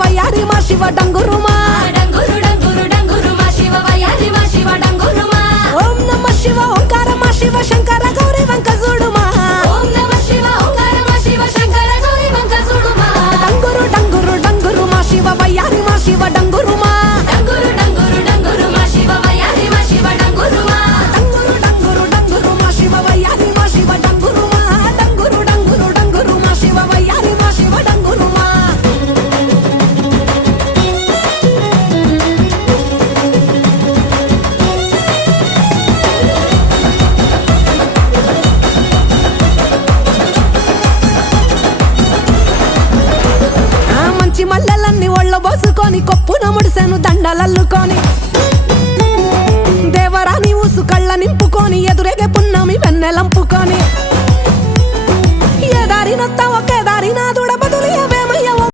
వయ్యారి మా శివ డంగురుమా డంగురు డంగురు డంగురు మా శివ వయ్యారి మా శివ డంగురుమా ఓం నమ శివ ఓంకార మా శివ శంకర గౌరీ వంక చూడుమా ఓం నమ శివ ఓంకార మా శివ శంకర గౌరీ వంక చూడుమా డంగురు డంగురు డంగురు మా శివ వయ్యారి మా శివ డంగురుమా డంగురు డంగురు డంగురు మా శివ వయ్యారి మా శివ డంగురుమా డంగురు డంగురు డంగురు మా శివ వయ్యారి మా శివ డంగురుమా డంగురు డంగురు డంగురు మా శివ వయ్యారి మా శివ డంగురుమా ఆ మంచి మల్లెలన్నీ ఒళ్ళ బోసుకొని కొప్పున ముడిసెను దండలల్లుకొని దేవరాని ఊసు కళ్ళ నింపుకొని ఎదురేగే పున్నమి వెన్నెలంపుకొని ఏ దారి నొత్తా ఒకే దారి నాదుడ